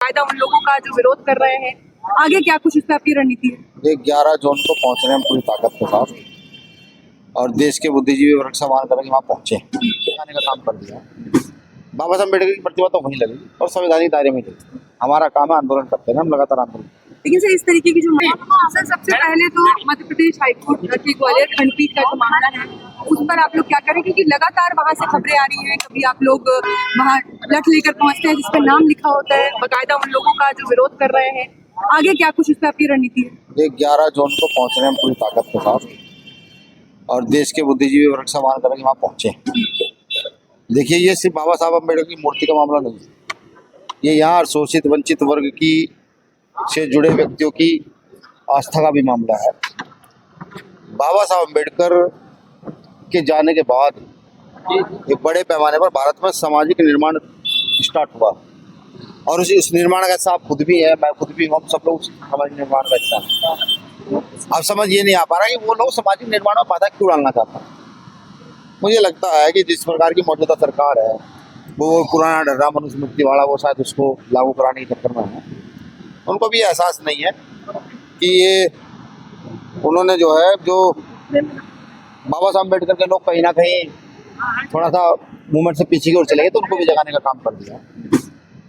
कायदा उन लोगों का जो विरोध कर रहे हैं, आगे क्या कुछ इस पे आपकी रणनीति है? ये 11 जून को पहुंच रहे हैं पूरी ताकत के साथ और देश के बुद्धिजीवी वर्ग से मान करके वहाँ पहुंचे आने का काम कर दिया। बाबा साहब अम्बेडकर की प्रतिमा तो वहीं लगेगी और संवैधानिक दायरे में लगेगी। हमारा काम है आंदोलन करते हैं, हम लगातार आंदोलन। लेकिन सर इस तरीके की जो सर सबसे पहले तो मध्य प्रदेश हाईकोर्ट की ग्वालियर खंडपीठ का जो मामला है उस पर आप लोग क्या करें, क्योंकि लगातार वहाँ से खबरें आ रही हैं, कभी आप लोग वहाँ लठ लेकर पहुँचते हैं जिस पर नाम लिखा होता है, बाकायदा उन लोगों का जो विरोध कर रहे हैं, आगे क्या कुछ इस पे आपकी रणनीति है? ये 11 जून को पहुंच रहे हैं पूरी ताकत के साथ और देश के बुद्धिजीवी वर्ग से मान करके वहाँ पहुंचे। देखिए, ये सिर्फ बाबा साहब अम्बेडकर की मूर्ति का मामला नहीं है, ये यहाँ शोषित वंचित वर्ग की से जुड़े व्यक्तियों की आस्था का भी मामला है। बाबा साहब अम्बेडकर के जाने के बाद एक बड़े पैमाने पर भारत में सामाजिक निर्माण स्टार्ट हुआ और उस निर्माण का हिस्सा आप खुद भी है, मैं खुद भी हूँ, हम सब लोग सामाजिक निर्माण का हिस्सा हैं। अब समझ ये नहीं आ पा रहा कि वो लोग सामाजिक निर्माण में बाधा क्यों डालना चाहते हैं। मुझे लगता है कि जिस प्रकार की मौजूदा सरकार है वो पुराना डर्रा मनुस्मृति वाला वो शायद उसको लागू कराने के चक्कर में है। उनको भी एहसास नहीं है कि ये उन्होंने जो है जो बाबा साहब अम्बेडकर के लोग कहीं ना कहीं थोड़ा सा मूवमेंट से पीछे की ओर चले गए तो उनको भी जगाने का काम कर दिया।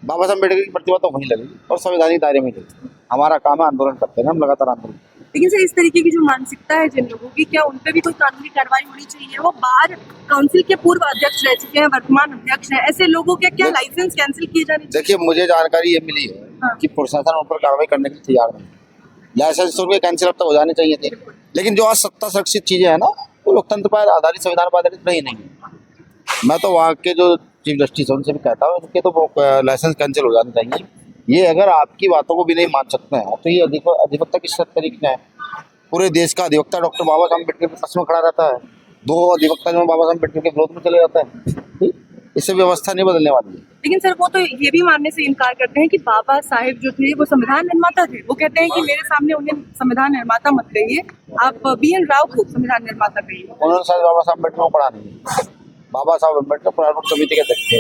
बाबा साहब अम्बेडकर की प्रतिमा तो वहीं लगेगी और संवैधानिक दायरे में लगेगी। हमारा काम है आंदोलन करते हैं, हम लगातार आंदोलन। लेकिन सर इस तरीके की जो मानसिकता है जिन लोगों की, क्या उन पे भी कोई कानूनी कार्रवाई होनी चाहिए? वो बार काउंसिल के पूर्व अध्यक्ष रह चुके हैं, वर्तमान अध्यक्ष हैं, ऐसे लोगों के क्या लाइसेंस कैंसिल किए जाने चाहिए? देखिए, मुझे जानकारी ये मिली है कि प्रशासन उन पर कार्रवाई करने के लिए तैयार नहीं। लाइसेंस तो उनके कैंसिल अब तक हो जाने चाहिए थे, लेकिन जो आज सत्ता सुरक्षित चीजें हैं ना वो लोकतंत्र पर आधारित संविधान पर आधारित नहीं है। मैं तो वहाँ के जो चीफ जस्टिस है उनसे भी कहता हूँ उनके तो लाइसेंस कैंसिल हो जाने चाहिए। ये अगर आपकी बातों को भी नहीं मान सकते हैं तो ये अधिवक्ता किस तरीके है? पूरे देश का अधिवक्ता डॉक्टर बाबा साहब अम्बेडकर के पक्ष में खड़ा रहता है, दो अधिवक्ता जो बाबा साहब अम्बेडकर के विरोध में चले जाता है। इससे व्यवस्था नहीं बदलने वाली है। लेकिन सर वो तो ये भी मानने से इनकार करते हैं कि बाबा साहेब जो थे वो संविधान निर्माता थे। वो कहते हैं कि मेरे सामने उन्हें संविधान निर्माता मत कहिए, आप BN राव को संविधान निर्माता कहिए। उन्होंने शायद बाबा साहब अम्बेडकर को पढ़ा नहीं। बाबा साहब अम्बेडकर प्रारूप समिति के अध्यक्ष थे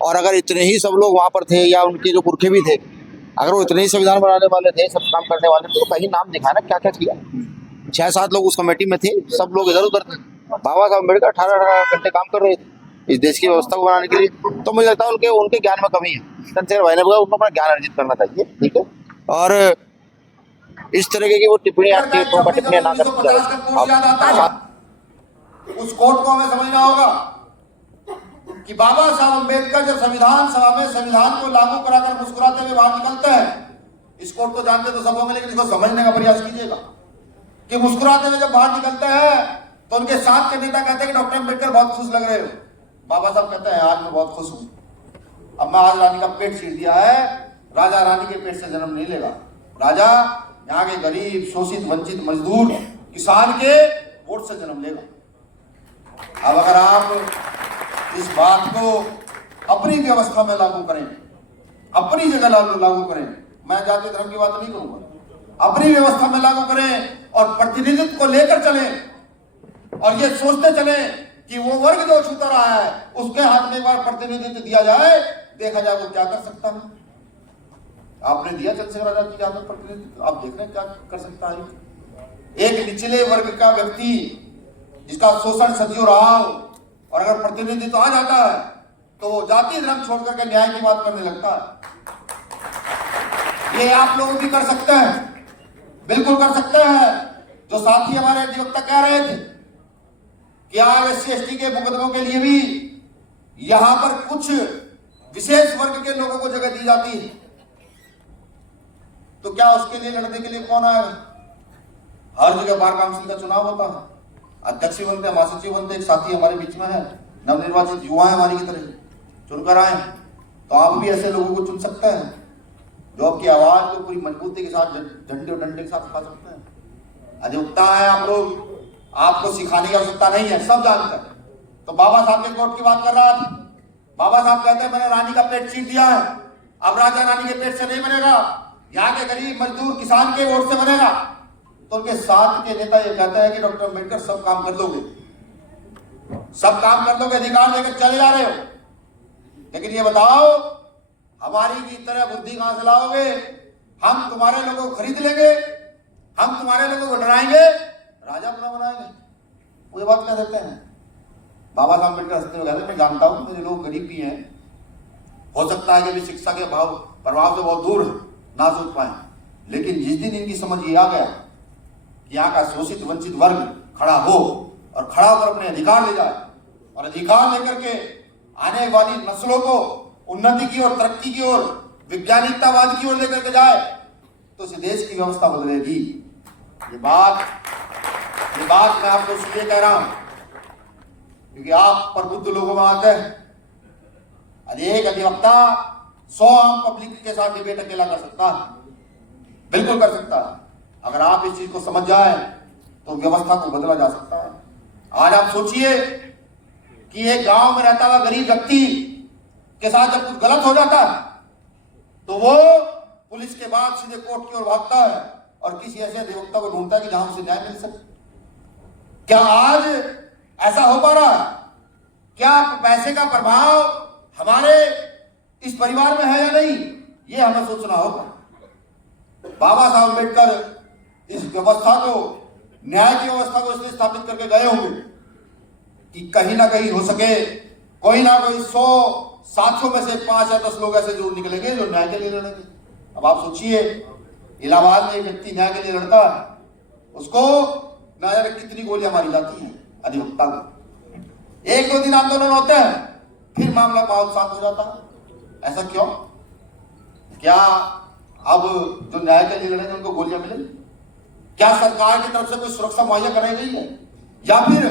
और अगर इतने ही सब लोग वहाँ पर थे या उनके जो पुरखे भी थे, अगर वो इतने ही संविधान बनाने वाले थे, सब काम करने वाले थे, तो कहीं नाम दिखाना क्या क्या किया। 6-7 लोग उस कमेटी में थे, सब लोग इधर उधर थे। बाबा साहब अम्बेडकर 18 घंटे काम कर रहे थे इस देश की व्यवस्था को बनाने के लिए। तो मुझे लगता है उनके ज्ञान में कमी है। चंद्रशेखर भाई ने बोला उनको अपना ज्ञान अर्जित करना चाहिए, ठीक है, और इस तरीके की वो टिप्पणियां ना कर। उस कोर्ट को हमें समझना होगा कि बाबा साहब अम्बेडकर जब संविधान सभा में संविधान को लागू कराकर मुस्कुराते हुए बाहर निकलते हैं, इस कोर्ट को जानते तो सब होंगे, लेकिन इसको समझने का प्रयास कीजिएगा कि मुस्कुराते हुए जब बाहर निकलते हैं तो उनके साथ के नेता कहते हैं कि डॉक्टर अम्बेडकर बहुत खुश लग रहे हो। बाबा साहब कहते हैं आज मैं बहुत खुश हूं, अब मैं आज रानी का पेट छीन दिया है। राजा रानी के पेट से जन्म नहीं लेगा, राजा यहाँ के गरीब शोषित वंचित मजदूर किसान के वोट से जन्म लेगा। अब अगर आप इस बात को अपनी व्यवस्था में लागू करें, अपनी जगह लागू करें, मैं जाति धर्म की बात नहीं करूंगा, अपनी व्यवस्था में लागू करें और प्रतिनिधित्व को लेकर चले और ये सोचते चले कि वो वर्ग जो छूता रहा है उसके हाथ में एक बार प्रतिनिधित्व दिया जाए, देखा जाए वो क्या कर सकता है। आपने दिया चंद्रशेखर आजाद जी हाथ में प्रतिनिधित्व, आप देख रहे हैं क्या कर सकता है। एक निचले वर्ग का व्यक्ति जिसका शोषण सदियों रहा हो और अगर प्रतिनिधित्व आ जाता है तो वो जाति धर्म छोड़ करके न्याय की बात करने लगता है। ये आप लोग भी कर सकते हैं, बिल्कुल कर सकते हैं। जो साथी हमारे अधिवक्ता कह रहे थे कि आज SC/ST के मुकदमों के लिए भी यहां पर कुछ विशेष वर्ग के लोगों को जगह दी जाती है, तो क्या उसके लिए लड़ने के लिए कौन आएगा? हर जगह बार काउंसिल का चुनाव होता है, अध्यक्ष बनते, महासचिव बनते। एक साथी हमारे बीच में है, नवनिर्वाचित युवा है हमारी की तरह, चुनकर आए, तो आप भी ऐसे लोगों को चुन सकते हैं जो आपकी आवाज को पूरी मजबूती के साथ झंडे और डंडे के साथ उठा सकते हैं। अधिवक्ता है आप लोग, आपको सिखाने की आवश्यकता नहीं है, सब जानते हैं। तो बाबा साहब के कोर्ट की बात कर रहा था, बाबा साहब कहते हैं मैंने रानी का पेट छीन दिया है, अब राजा रानी के पेट से नहीं बनेगा, यहाँ के गरीब मजदूर किसान के वोट से बनेगा। तो उनके साथ के नेता ये कहते हैं कि डॉक्टर अम्बेडकर सब काम कर लोगे, सब काम कर लोगे, अधिकार लेकर चले जा रहे हो, लेकिन ये बताओ हमारी की तरह बुद्धि कहां से लाओगे? हम तुम्हारे लोगों को खरीद लेंगे, हम तुम्हारे लोगों को डराएंगे, राजा अपना बनाएंगे। वो ये बात कह देते हैं। बाबा साहब अम्बेडकर हंसते हुए कहते हैं, मैं जानता हूं मेरे लोग गरीब भी हैं, हो सकता है कि भी शिक्षा के प्रभाव से बहुत दूर ना सोच पाए, लेकिन जिस दिन इनकी समझ ये आ गया कि यहाँ का शोषित वंचित वर्ग खड़ा हो और खड़ा होकर अपने अधिकार ले जाए और अधिकार लेकर के आने वाली नस्लों को उन्नति की ओर, तरक्की की ओर, वैज्ञानिकतावाद की ओर लेकर के जाए, तो इस देश की व्यवस्था बदलेगी। ये बात मैं आपको इसलिए कह रहा हूं क्योंकि आप प्रबुद्ध लोगों में आते हैं। एक अधिवक्ता 100 आम पब्लिक के साथ डिबेट अकेला कर सकता है, बिल्कुल कर सकता है। अगर आप इस चीज को समझ जाए तो व्यवस्था को बदला जा सकता है। आज आप सोचिए कि एक गांव में रहता हुआ गरीब व्यक्ति के साथ जब कुछ गलत हो जाता है तो वो पुलिस के बाद सीधे कोर्ट की ओर भागता है और किसी ऐसे अधिवक्ता को ढूंढता है कि जहां उसे न्याय मिल सके। क्या आज ऐसा हो पा रहा है? क्या पैसे का प्रभाव हमारे इस परिवार में है या नहीं, ये हमें सोचना होगा। बाबा साहब अम्बेडकर इस व्यवस्था को, न्याय की व्यवस्था को इसलिए स्थापित करके गए होंगे कि कहीं ना कहीं हो सके कोई ना कोई 100 साथियों में से 5 या 10 लोग ऐसे जरूर निकलेंगे जो न्याय के लिए लड़ेंगे। अब आप सोचिए, इलाहाबाद में एक व्यक्ति न्याय के लिए लड़ता है, उसको ना जाने कितनी गोलियां मारी जाती हैं अधिवक्ता को। 1-2 दिन आंदोलन होते हैं, फिर मामला बहुत शांत हो जाता है। ऐसा क्यों? क्या अब जो न्याय के लिए लड़ेंगे उनको गोलियां मिलेंगी? क्या सरकार की तरफ से कोई सुरक्षा मुहैया कराई गई है? या फिर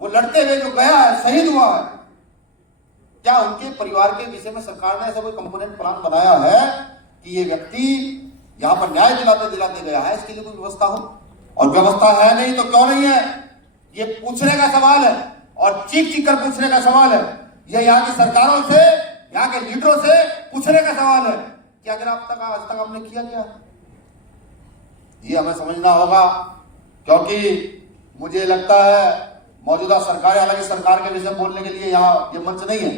वो लड़ते हुए जो गया है, शहीद हुआ है, क्या उनके परिवार के विषय में सरकार ने ऐसा कोई कंपोनेंट प्लान बनाया है कि ये व्यक्ति यहां पर न्याय दिलाते गया है, इसके लिए कोई व्यवस्था हो? और व्यवस्था है नहीं तो क्यों नहीं है, ये पूछने का सवाल है और चीख कर पूछने का सवाल है। यह यहाँ की सरकारों से, यहाँ के लीडरों से पूछने का सवाल है कि अगर आज तक आपने किया क्या? ये हमें समझना होगा, क्योंकि मुझे लगता है मौजूदा सरकार, हालांकि सरकार के विषय में बोलने के लिए यहाँ ये मंच नहीं है,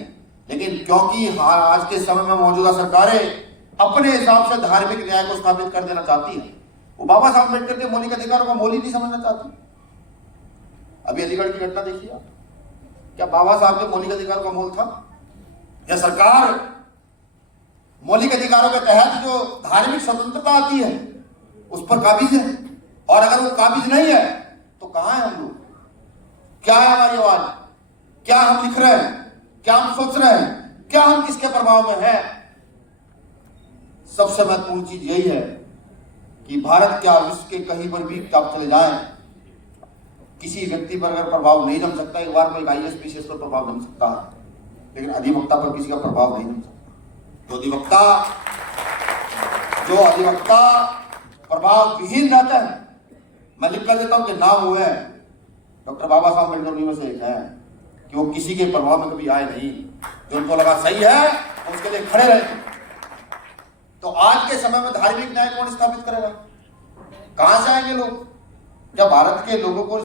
लेकिन क्योंकि आज के समय में मौजूदा सरकारें अपने हिसाब से धार्मिक न्याय को स्थापित कर देना चाहती है, वो बाबा साहब अम्बेडकर के मौलिक अधिकारों को मौलिक नहीं समझना चाहती। अभी अलीगढ़ की घटना देखिए, क्या बाबा साहब के मौलिक अधिकार का मोल था? या सरकार मौलिक अधिकारों के तहत जो धार्मिक स्वतंत्रता आती है उस पर काबिज है? और अगर वो काबिज नहीं है तो कहां है हम लोग? क्या है हमारी आवाज? क्या हम लिख रहे हैं? क्या हम सोच रहे हैं? क्या हम किसके प्रभाव में हैं? सबसे महत्वपूर्ण चीज यही है कि भारत क्या, विश्व के कहीं पर भी आप चले जाएं, किसी व्यक्ति पर अगर प्रभाव नहीं जम सकता, एक बार कोई IAS PCS पर प्रभाव जम सकता है, लेकिन अधिवक्ता पर किसी का प्रभाव नहीं जम सकता। जो अधिवक्ता प्रभाव विहीन रहता है, मैं लिख कर देता हूं कि नाम हुए हैं डॉक्टर बाबा साहब अम्बेडकर में से एक है कि वो किसी के प्रभाव में कभी आए नहीं, जो उनको लगा सही है उसके लिए खड़े रहे। तो आज के समय में धार्मिक न्याय कौन स्थापित करेगा? कहां से आएंगे लोग? क्या भारत के लोगों को